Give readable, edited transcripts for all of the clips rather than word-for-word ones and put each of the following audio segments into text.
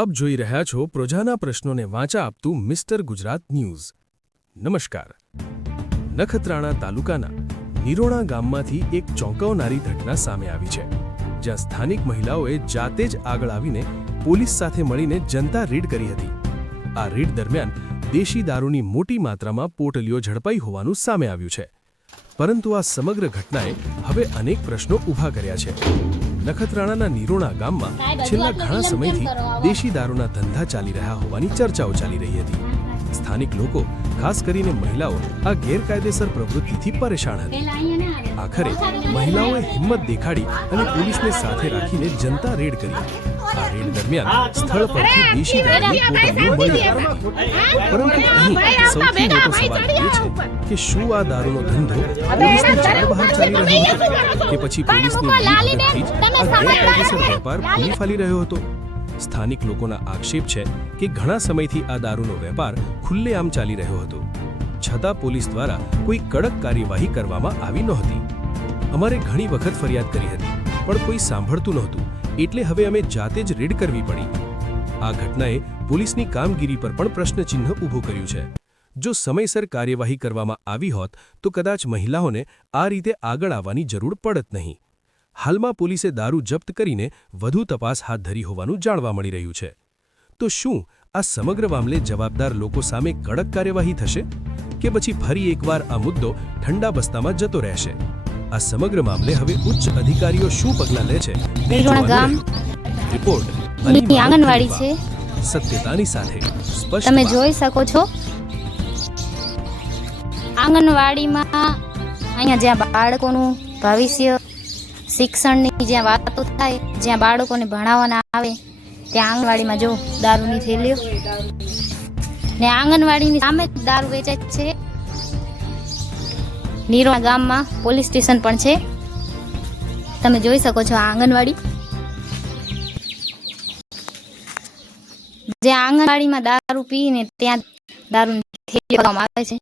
આપ જોઈ રહ્યા છો પ્રજાના પ્રશ્નોને વાચા આપતું મિસ્ટર ગુજરાત ન્યૂઝ। નમસ્કાર। નખત્રાણા તાલુકાના નિરોણા ગામમાંથી એક ચોંકાવનારી ઘટના સામે આવી છે, જ્યાં સ્થાનિક મહિલાઓએ જાતે જ આગળ આવીને પોલીસ સાથે મળીને જનતા રેડ કરી હતી। આ રેડ દરમિયાન દેશી દારૂની મોટી માત્રામાં પોટલીઓ ઝડપાઈ હોવાનું સામે આવ્યું છે, પરંતુ આ સમગ્ર ઘટનાએ હવે અનેક પ્રશ્નો ઊભા કર્યા છે। નખત્રાણાના નિરોણા ગામમાં છેલ્લા ઘણા સમયથી દેશી દારૂના ધંધા ચાલી રહ્યા હોવાની ચર્ચાઓ ચાલી રહી હતી। સ્થાનિક લોકો, ખાસ કરીને મહિલાઓ, આ ગેરકાયદેસર પ્રવૃત્તિથી પરેશાન હતી। આખરે મહિલાઓએ હિંમત દેખાડી અને પોલીસને સાથે રાખીને જનતા રેડ કરી। આ રેડ દરમિયાન સ્થળ પરથી દેશી દારૂની પોટલીઓ મળી આવી, પરંતુ અહીં સૌથી મોટો સવાલ એ છે કે શું આ દારૂનો ધંધો પોલીસની ચાર બહાર ચાલી રહ્યો હતો કે પછી પોલીસની મદદથી જ આ ગેરકાયદેસર વેપાર ખુલ્લી ફાલી રહ્યો હતો? સ્થાનિક લોકોના આક્ષેપ છે કે ઘણા સમયથી આ દારૂનો વેપાર ખુલ્લેઆમ ચાલી રહ્યો હતો, છતાં પોલીસ દ્વારા કોઈ કડક કાર્યવાહી કરવામાં આવી નહોતી। અમારે ઘણી વખત ફરિયાદ કરી હતી, પણ કોઈ સાંભળતું નહોતું, એટલે હવે અમે જાતે જ રેડ કરવી પડી। આ ઘટનાએ પોલીસની કામગીરી પર પણ પ્રશ્નચિહ્ન ઊભું કર્યું છે। જો સમયસર કાર્યવાહી કરવામાં આવી હોત તો કદાચ મહિલાઓને આ રીતે આગળ આવવાની જરૂર પડત નહીં। હાલમાં પોલીસે દારૂ જપ્ત કરીને વધુ તપાસ હાથ ધરી હોવાનું જાણવા મળી રહ્યું છે। તો શું આ સમગ્ર મામલે જવાબદાર લોકો સામે કડક કાર્યવાહી થશે કે પછી ફરી એકવાર આ મુદ્દો ઠંડા બસ્તામાં જતો રહેશે? આ સમગ્ર મામલે હવે ઉચ્ચ અધિકારીઓ શું પગલાં લે છે? રિપોર્ટ આંગણવાડી છે, સત્યતાની સાથે સ્પષ્ટ તમે જોઈ શકો છો। આંગણવાડીમાં અહીંયા જ્યાં બાળકોનું ભવિષ્ય, શિક્ષણની જ્યાં વાતો થાય, જ્યાં બાળકોને ભણાવવાના આવે, ત્યાં આંગણવાડીમાં જો દારૂની થેલીઓ, ને આંગણવાડીની સામે દારૂ વેચાય છે। નિરોણા ગામમાં પોલીસ સ્ટેશન પણ છે, તમે જોઈ શકો છો। આંગણવાડી જે આંગણવાડીમાં દારૂ પીને ત્યાં દારૂની થેલી કરવામાં આવે છે।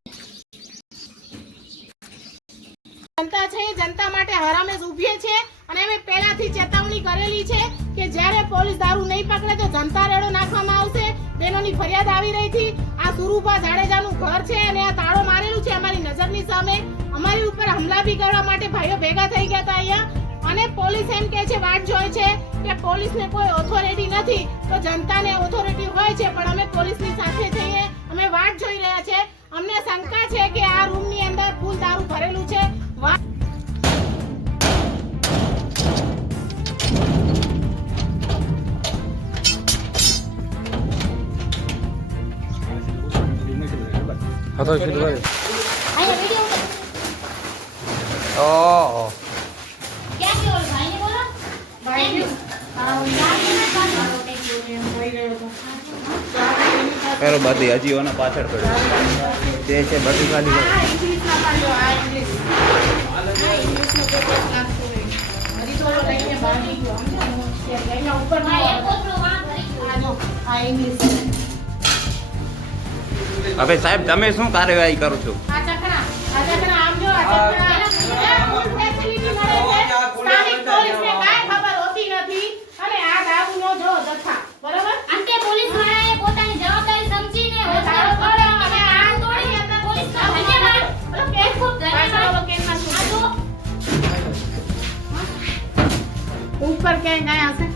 જનતા છે, જનતા માટે હરામેશ ઊભી છે અને અમે પહેલાથી ચેતવણી કરેલી છે કે જ્યારે પોલીસ દારૂ નહીં પકડે તો જનતા રેડો નાખવામાં આવશે। બેનોની ફરિયાદ આવી રહી હતી। આ સુરુભા જાડેજાનું ઘર છે અને આ તાળો મારેલું છે અમારી નજરની સામે। અમારી ઉપર હુમલા બી કરવા માટે ભાઈઓ ભેગા થઈ ગયા હતા અહીંયા, અને પોલીસ એમ કહે છે, વાટ જોઈ છે કે પોલીસને કોઈ ઓથોરિટી નથી, તો જનતાને ઓથોરિટી હોય છે, પણ અમે પોલીસની સાથે જઈએ, અમે વાટ જોઈ રહ્યા છે। અમને શંકા છે કે આ રૂમની અંદર ફૂલ દારૂ ભરેલું છે। પેલો બધી હજીઓના પાછળ પડ્યો તે છે, બધી ખાલી હવે સાહેબ તમે શું કાર્યવાહી કરો છો? ઉપર ક્યાં ગયા હશે?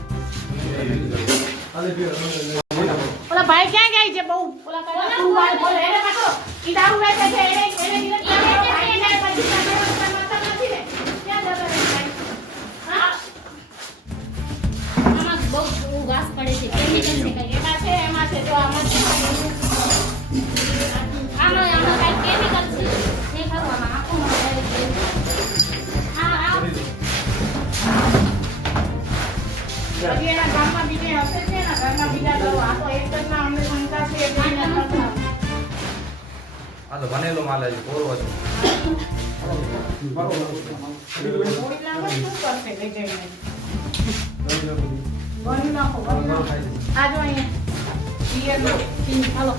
ઓલા ભાઈ ક્યાં ગયા છે? બહુ ઓલા કલા બોલે એને પાછો ઈ દારૂ વેચે છે, એને ભાઈ ને પછી માથા નથી ને ક્યાં જતો રહે ભાઈ? હા, આમાં બહુ વાસ પડે છે, કેમિકલ છે કઈ એમાં છે જો આમાં કઈ કેમિકલ છે એ ખાવામાં આંખોમાં આવે છે। હજી એના ગામમાં બીજે હશે છે ને, ઘરના બીજા લોકો, આ તો એક જ ના અમને શંકા છે એટલે આ તો બનેલો માલ છે, કોરો છે બરોબર શું કરશે લઈ જઈને બની નાખો આ જો અહીંયા પિયર નો હાલો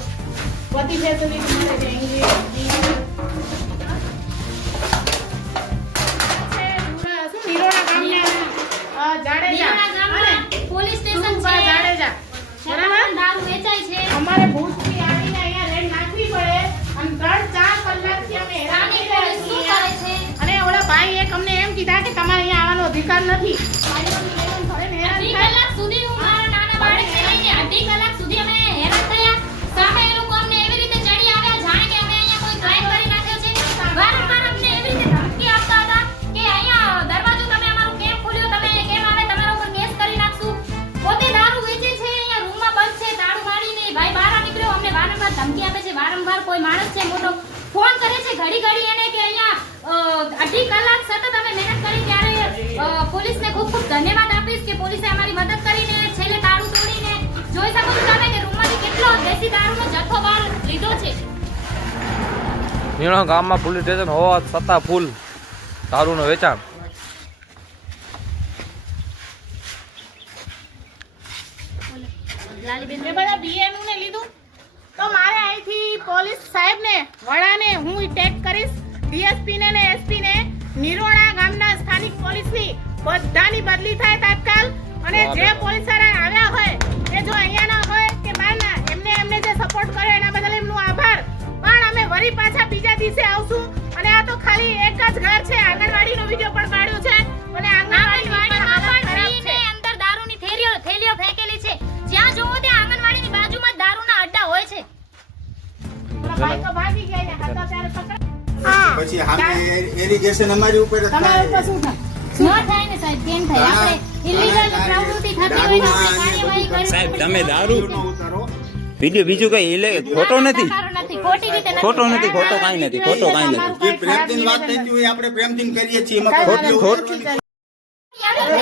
બધી ફેસિલિટી મળે છે ઇંગ્લિશ નિરોણા ગામના જાડેજા પોલીસ સ્ટેશન છે જાડેજા બરાબર। નથી. બાળકોની બહેનો ઘરે હેરાન અઢી થાય. કલાક સુધી હું મારા નાના બાળકને લઈને અઢી કલાક સુધી અમે હેરાન થયા. સામે એ લોકો અમને એવી રીતે ચડી આવ્યા જાણે કે અમે અહીંયા કોઈ ક્રાઇમ કરી નાખ્યો છે. વારંવાર અમને એવી રીતે ધમકી આપતા હતા કે અહીંયા દરવાજો તમે અમારો કેમ ખોલ્યો, તમે કેમ આવે, તમારા ઉપર કેસ કરી નાખશું. પોતે દારૂ વેચે છે, અહીંયા રૂમમાં બંધ છે, તાળું મારીને ભાઈ બહાર નીકળ્યો. અમને વારંવાર ધમકી આપે છે. વારંવાર કોઈ માણસ છે મોટો ફોન કરે છે ઘડી ઘડી એને કે અહીંયા અઢી કલાક સતત અમે મહેનત કરી. ત્યારે પોલીસને ખૂબ ખૂબ ધન્યવાદ આપીશ કે પોલીસે અમારી મદદ કરીને છેલ્લે તાળું તોડીને જોઈ શકો છો તમે કે રૂમમાંથી કેટલો દેશી દારૂનો જથ્થો બહાર લીધો છે. નીણો ગામમાં પોલીસ સ્ટેશન હોવા છતાં ફૂલ દારૂનું વેચાણ. એ બધા બીએનું ને લીધું તો મારે અહીંથી પોલીસ સાહેબને વડાને હું ટેગ કરીશ, ડીએસપી ને એસપી ને, નિરોણા ગામના સ્થાનિક પોલીસની બધાની બદલી થાય તાત્કાલ. અને જે પોલીસ વાળા આવ્યા હોય એ જો અહીંયાના હોય કે બહારના, એમને જે સપોર્ટ કર્યો એના બદલ એમનો આભાર. પણ અમે વળી પાછા બીજા દિવસે આવશું. અને આ તો ખાલી એક જ ઘર છે, આંગણવાડીનો વિડીયો પણ પાડ્યો છે. અને આંગણવાડીમાં પણ ફ્રીને અંદર દારૂની થેલીઓ ફેંકેલી છે. જ્યાં જોવો ત્યાં આંગણવાડીની બાજુમાં જ દારૂના અડ્ડા હોય છે. ભાઈ તો ભાગી ગયા ને હતા ત્યારે પકડ. પછી સામે એરિગેશન અમારી ઉપર જ તમારા ઉપર થાય. શું થાય? ન થાય ને સાહેબ, કેમ થાય? આપણે ઇલીગલ પ્રવૃત્તિ થતી હોય તો આપણે કાર્યવાહી કરવી સાહેબ પડે. તમે દારૂ નો ઉતારો. વિડીયો બીજું કઈ ખોટો નથી, ખોટી રીતે નથી. ખોટો નથી, ખોટો કાંઈ નથી, ખોટો કાંઈ નથી. જે પ્રેમથી વાત થતી હોય આપણે પ્રેમથી કરીએ છીએ. એમાં ખોટું- ખોટું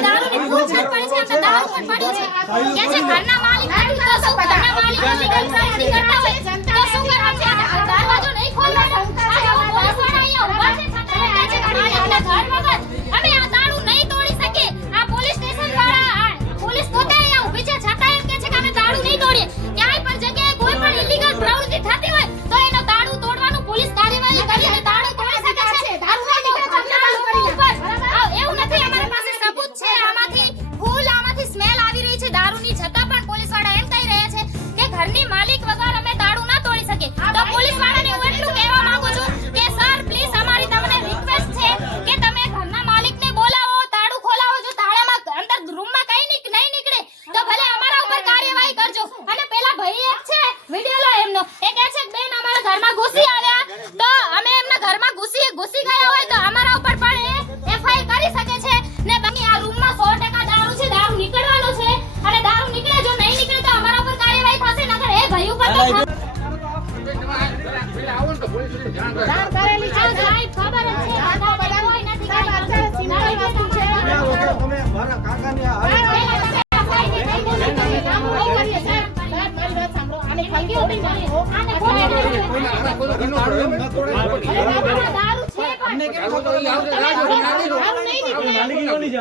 દારૂની પૂછપરછ પડી છે, આપણે દારૂ પણ પડ્યો છે. કે છે ઘરના માલિક નથી તો શું? ઘરના માલિક illegal પ્રવૃત્તિ કરતા હોય તો શું કરવાનું છે? આ દરવાજો નહીં ખોલવાનો. આ જો પોલીસવાળા અહીંયા ઊભા છે છતાં કહે છે કે માલિકના ઘર વગર અમે આ દારૂ નહીં તોડી શકીએ. આ પોલીસ સ્ટેશનવાળા, પોલીસ પોતે અહીંયા ઊભી છે છતાં એમ કહે છે કે અમે દારૂ નહીં તોડીએ. ક્યાંય પણ જગ્યાએ કોઈ પણ illegal પ્રવૃત્તિ થતી હોય તો એનો દારૂ તોડવાનું પોલીસ કાર્યવાહી કરીને દારૂ તોડી શકે છે. દારૂના લોકો ઉપર એવું નથી. અમારી પાસે સબૂત છે. આમાંથી સ્મેલ આવી રહી છે દારૂની, છતાં પણ પોલીસવાળા એમ કહી રહ્યા છે કે ઘરની માલિક વગર અમે દારૂ ના તોડી શકીએ. તો પોલીસવાળાને હું એટલું કહેવા માંગુ છું કે સર પ્લીઝ અમારી તમને રિક્વેસ્ટ છે કે તમે ઘરના માલિકને બોલાવો, તાળું ખોલાવો. જો તાળામાં અંદર રૂમમાં કઈ નહીં નીકળે તો ભલે અમારા ઉપર કાર્યવાહી કરજો. અને પેલા ભાઈ એક છે વિડિયો લો એમનો, એ કહે છે કે બેન અમારા ઘરમાં ઘૂસી આવ્યા તો અમે એમના ઘરમાં ઘૂસી ગયા હોય તો અમારા ઉપર પણ એફઆઈઆર કરી શકે છે. ને બાકી આ રૂમમાં 100% દારૂ છે, દારૂ નીકળવાનો છે. અને દારૂ નીકળે, જો નહીં નીકળે તો અમારા ઉપર કાર્યવાહી થશે. નકર એ ભાઈ ઉપર તો જાણ કરેલી છે. સાહેબ ખબર જ છે. જાણ તો બધા કોઈ નથી સાહેબ અત્યારે સિમ્પલ વસ્તુ છે. તમે મારા કાકાની આ સાહેબ, કામ બહુ કરીએ સાહેબ. સાહેબ, મારી વાત સાંભળો. આને ફાંકી ઉડી નાખો. આને કોઈ કોઈ દારૂ છે પણ. અમને કેમ ખબર? દારૂ નહીં નીકળે.